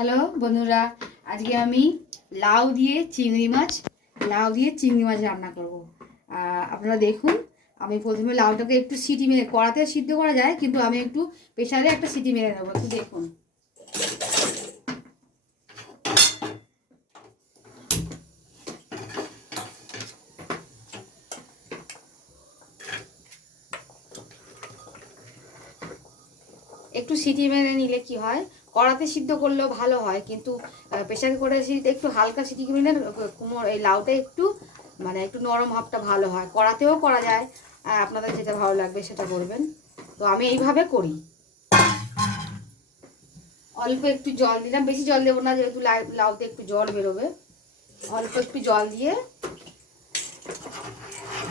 Hello বন্ধুরা, আজকে আমি লাউ দিয়ে চিংড়ি মাছ রান্না করব। আপনারা দেখুন, আমি প্রথমে লাউটাকে একটু সিটি মেরে, কড়াতে সিদ্ধ করা যায় কিন্তু আমি একটু প্রেশারে একটা সিটি মেরে নেবো। একটু দেখুন, একটু সিটি মেরে নিলে কি হয়, কড়াতে সিদ্ধ করলেও ভালো হয় কিন্তু প্রেশারে করে একটু হালকা সিটি মেরে এই লাউটা একটু একটু নরম ভাবটা ভালো হয়। কড়াতেও করা যায়, আপনাদের যেটা ভালো লাগবে সেটা করবেন। তো আমি এইভাবে করি। অল্প একটু জল দিলাম, বেশি জল দেবো না যেহেতু লাউতে একটু জল বেরোবে। অল্প একটু জল দিয়ে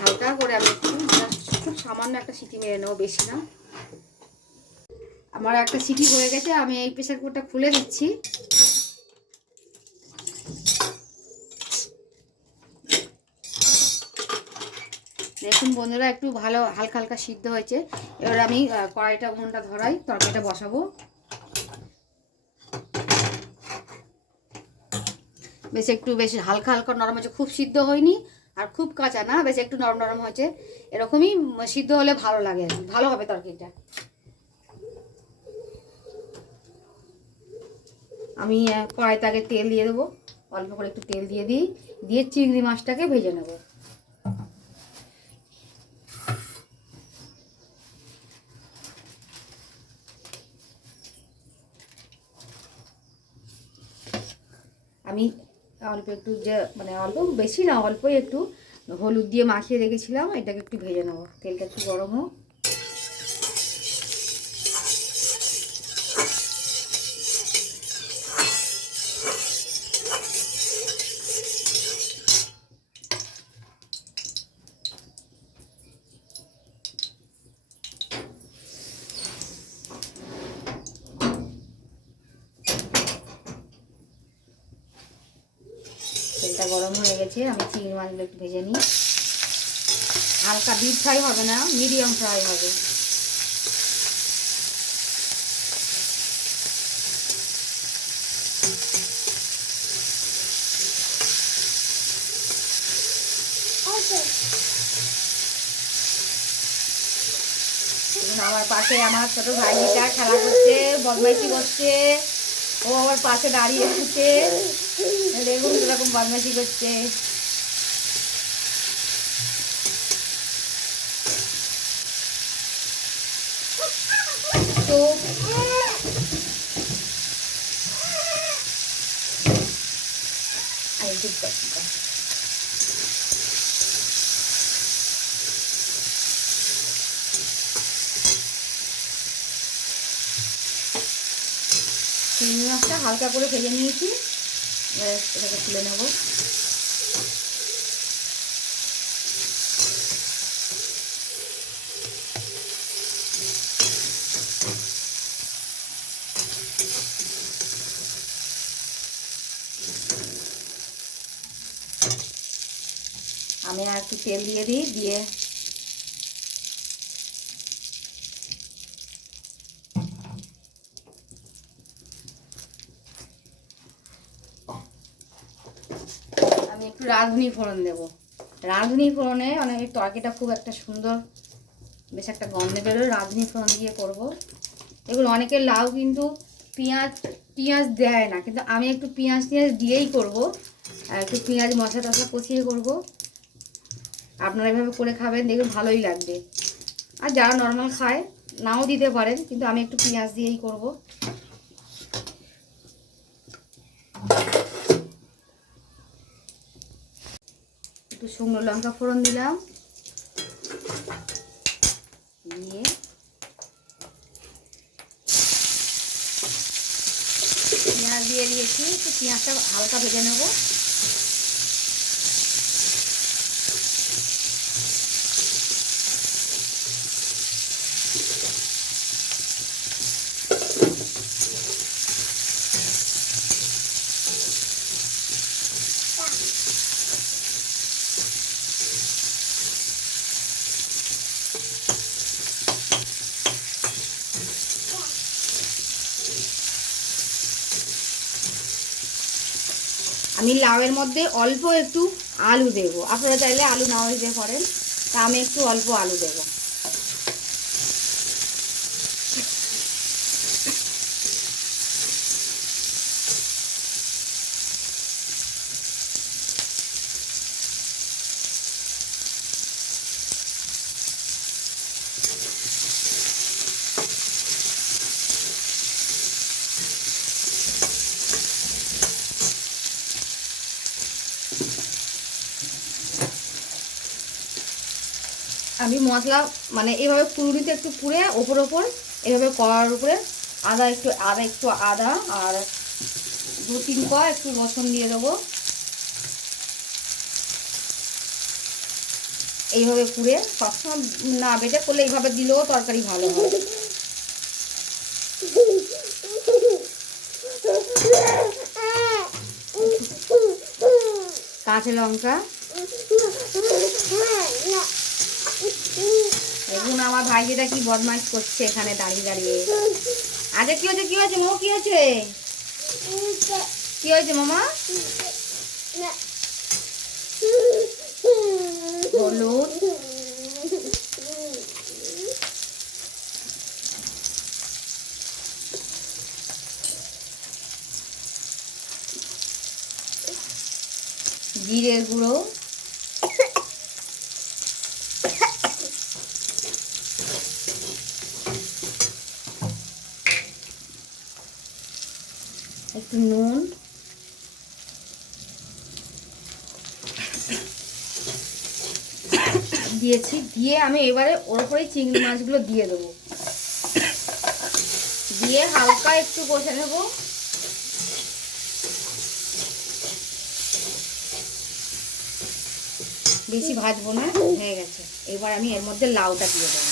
হালকা করে আমি একটু খুব সামান্য একটা সিটি মেরে নেবো, বেশি না। আমার একটা সিটি হয়ে গেছে, আমি এই প্রেসার কুকারটা খুলে দিচ্ছি। দেখুন বন্ধুরা, একটু ভালো হালকা হালকা সিদ্ধ হয়েছে। এবার আমি কড়াইটা উনুনটা ধরাই, তরকারিটা বসাবো। বেশ হালকা হালকা নরম হয়েছে, খুব সিদ্ধ হয়নি আর খুব কাঁচা না, বেশ একটু নরম নরম হয়েছে। এরকমই সিদ্ধ হলে ভালো লাগে, ভালো হবে তরকারিটা। আমি কড়াইতে আগে তেল দিয়ে দেবো, অল্প করে একটু তেল দিয়ে চিংড়ি মাছটাকে ভেজে নেব। আমি অল্প একটু অল্প বেশি না, অল্পই একটু হলুদ দিয়ে মাখিয়ে রেখেছিলাম, এটাকে একটু ভেজে নেবো। তেলটা একটু গরম হোক। তেলটা গরম হয়ে গেছে, আমি চিংড়ি মাছগুলো একটু ভেজে নিই। হালকা ডিপ ফ্রাই হবে না, মিডিয়াম ফ্রাই হবে। আমার পাশে আমার ছোট ভাইটা খেলা করছে, বদমাইশি করছে। ও আমার পাশে দাঁড়িয়ে আছে, দেখুন কিরকম বদমাইশি করছে। তো চিংড়ি মাছটা হালকা করে ভেজে নিয়েছি, এটাকে তুলে নেব। আমি আর একটু তেল দিয়ে আমি একটু রাঁধুনি ফোড়ন দেবো। রাঁধুনি ফোড়নে এই তরকারিটা খুব একটা সুন্দর, বেশ একটা গন্ধ বেরোয়। রাঁধুনি ফোড়ন দিয়ে করব। এগুলো অনেকের লাউ কিন্তু পেঁয়াজ দেয় না, কিন্তু আমি একটু পেঁয়াজ দিয়েই করব। আর একটু পেঁয়াজ মশলা টশলা কষিয়ে করব। আপনারা এভাবে করে খাবেন, দেখবেন ভালোই লাগবে। আর যারা নর্মাল খায় নাও দিতে পারেন, কিন্তু আমি একটু পেঁয়াজ দিয়েই করব। একটু শুকনো লঙ্কা ফোড়ন দিলাম, দিয়ে পেঁয়াজ দিয়ে দিয়েছি। একটু পেঁয়াজটা হালকা ভেজে নেব। আমি লাউয়ের মধ্যে অল্প একটু আলু দেব, আপনারা চাইলে আলু নাও দিতে পারেন, তা আমি একটু অল্প আলু দেব। আমি মশলা মানে এইভাবে পুরুনিতে একটু পুড়ে ওপর এইভাবে কড়ার উপরে একটু আদা আর 2-3 কোয়া একটু রসুন দিয়ে দেবো। এইভাবে পুড়ে সবসময় না বেটে করলে এইভাবে দিলেও তরকারি ভালো হয়। কাঁচা লঙ্কা, দেখুন আমার ভাইজিটা কি বদমাইশ করছে এখানে দাঁড়িয়ে দাঁড়িয়ে। আচ্ছা কি হয়েছে, কি হয়েছে মো, কি হয়েছে, কি হয়েছে মামা? হলুদ, জিরের গুঁড়ো, একটু নুন, দিয়েছি। দিয়ে আমি এবারে ওর উপরেই চিংড়ি মাছগুলো দিয়ে দেবো, দিয়ে হালকা একটু কষে নেব। বেশি ভাজবো না, হয়ে গেছে। এবার আমি এর মধ্যে লাউটা দিয়ে দেবো।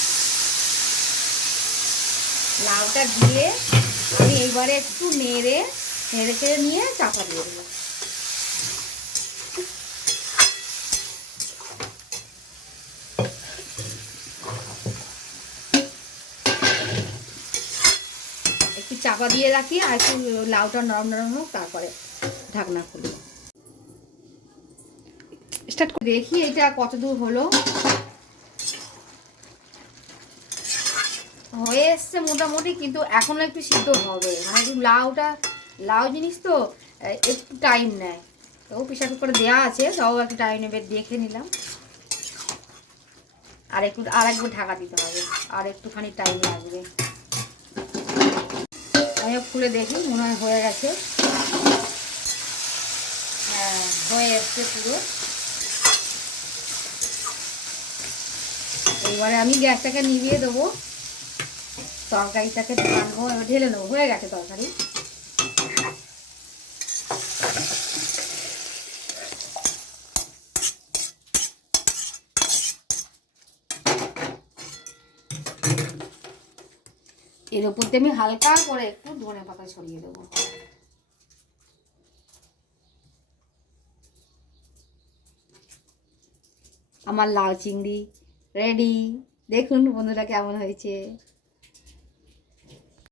লাউটা দিয়ে আমি এইবারে একটু নেড়ে চেড়ে নিয়ে চাপা দিয়ে দেবো। একটু চাপা দিয়ে রাখি আর একটু লাউটা নরম নরম হোক, তারপরে ঢাকনা খুলি। স্টার্ট করে দেখি এটা কত দূর হলো। হয়ে এসছে মোটামুটি, কিন্তু এখনো একটু সিদ্ধ হবে, মানে একটু লাউ জিনিস তো একটু টাইম নেয়। তো প্রেসার কুকারে দেওয়া আছে, তাও একটু টাইম নেবে, দেখে নিলাম। আর একটু ঢাকা দিতে হবে, আর একটুখানি টাইম লাগবে। আমি খুলে দেখি, মনে হয় হয়ে গেছে। হ্যাঁ, হয়ে এসছে পুরো। এবারে আমি গ্যাসটাকে নিভিয়ে দেবো, তরকারিটাকে ঢালবো, এবার ঢেলে নেবো। হয়ে গেছে তরকারি। এর উপর দিয়ে আমি হালকা করে একটু ধনে পাতা ছড়িয়ে দেবো। আমার লাউ চিংড়ি রেডি। দেখুন বন্ধুরা কেমন হয়েছে।